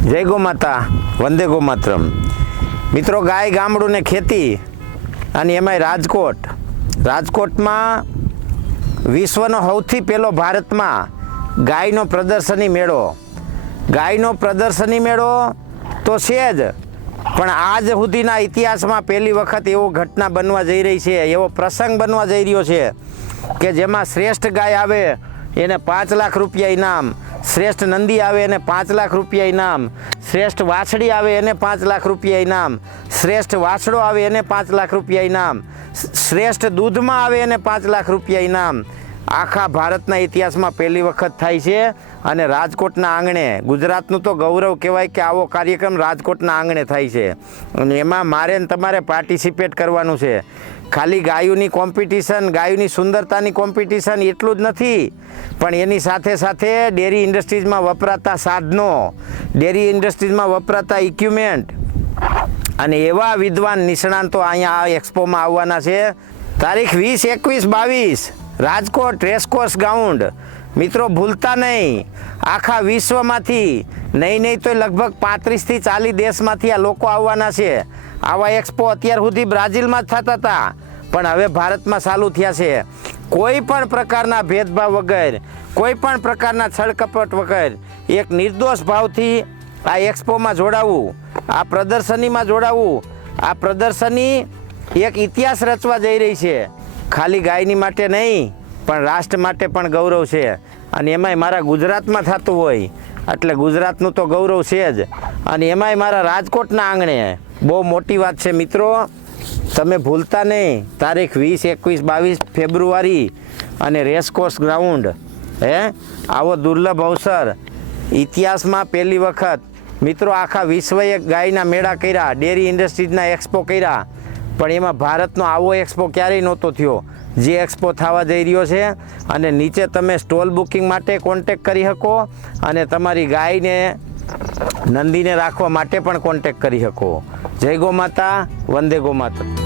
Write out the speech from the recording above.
જય ગો માતા, વંદે ગો માતરમ. મિત્રો, ગાય ગામડું ને ખેતી અને એમાંય રાજકોટમાં વિશ્વનો સૌથી પહેલો ભારતમાં ગાયનો પ્રદર્શની મેળો તો છે જ, પણ આજ સુધીના ઇતિહાસમાં પહેલી વખત એવો ઘટના બનવા જઈ રહી છે, એવો પ્રસંગ બનવા જઈ રહ્યો છે કે જેમાં શ્રેષ્ઠ ગાય આવે એને 5 લાખ રૂપિયા ઇનામ, શ્રેષ્ઠ નંદી આવે એને 5 લાખ રૂપિયા ઇનામ, શ્રેષ્ઠ વાછડી આવે એને 5 લાખ રૂપિયા ઇનામ, શ્રેષ્ઠ વાછડો આવે એને 5 લાખ રૂપિયા ઇનામ, શ્રેષ્ઠ દૂધમાં આવે એને 5 લાખ રૂપિયા ઇનામ. આખા ભારતના ઇતિહાસમાં પહેલી વખત થાય છે અને રાજકોટના આંગણે, ગુજરાતનું તો ગૌરવ કહેવાય કે આવો કાર્યક્રમ રાજકોટના આંગણે થાય છે. અને એમાં મારે ને તમારે પાર્ટિસિપેટ કરવાનું છે. ખાલી ગાયોની કોમ્પિટિશન, ગાયોની સુંદરતાની કોમ્પિટિશન એટલું જ નથી, પણ એની સાથે સાથે ડેરી ઇન્ડસ્ટ્રીઝમાં વપરાતા સાધનો, ડેરી ઇન્ડસ્ટ્રીઝમાં વપરાતા ઇક્વિપમેન્ટ અને એવા વિદ્વાન નિષ્ણાંતો અહીંયા આ એક્સપોમાં આવવાના છે. તારીખ 20, 21, 22 રાજકોટ રેસકોર્સ ગ્રાઉન્ડ. મિત્રો, ભૂલતા નહીં. આખા વિશ્વમાંથી નહીં તો લગભગ 35થી 40 દેશમાંથી આ લોકો આવવાના છે. આવા એક્સપો અત્યાર સુધી બ્રાઝિલમાં જ થતા હતા, પણ હવે ભારતમાં ચાલુ થયા છે. કોઈ પણ પ્રકારના ભેદભાવ વગર, કોઈ પણ પ્રકારના છળકપટ વગર એક નિર્દોષ ભાવથી આ એક્સપોમાં જોડાવું, આ પ્રદર્શનીમાં જોડાવું. આ પ્રદર્શની એક ઇતિહાસ રચવા જઈ રહી છે. ખાલી ગાયની માટે નહીં, પણ રાષ્ટ્ર માટે પણ ગૌરવ છે. અને એમાંય મારા ગુજરાતમાં થતું હોય એટલે ગુજરાતનું તો ગૌરવ છે જ, અને એમાંય મારા રાજકોટના આંગણે. બહુ મોટી વાત છે મિત્રો, તમે ભૂલતા નહીં. તારીખ 20, 21, 22 ફેબ્રુઆરી અને રેસકોર્સ ગ્રાઉન્ડ. આવો દુર્લભ અવસર ઇતિહાસમાં પહેલી વખત. મિત્રો, આખા વિશ્વએ ગાયના મેળા કર્યા, ડેરી ઇન્ડસ્ટ્રીઝના એક્સપો કર્યા, પણ એમાં ભારતનો આવો એક્સપો ક્યારેય નહોતો થયો જે એક્સપો થવા જઈ રહ્યો છે. અને નીચે તમે સ્ટોલ બુકિંગ માટે કોન્ટેક કરી શકો અને તમારી ગાયને, નંદીને રાખવા માટે પણ કોન્ટેક કરી શકો. જય ગો માતા, વંદે ગો માતા.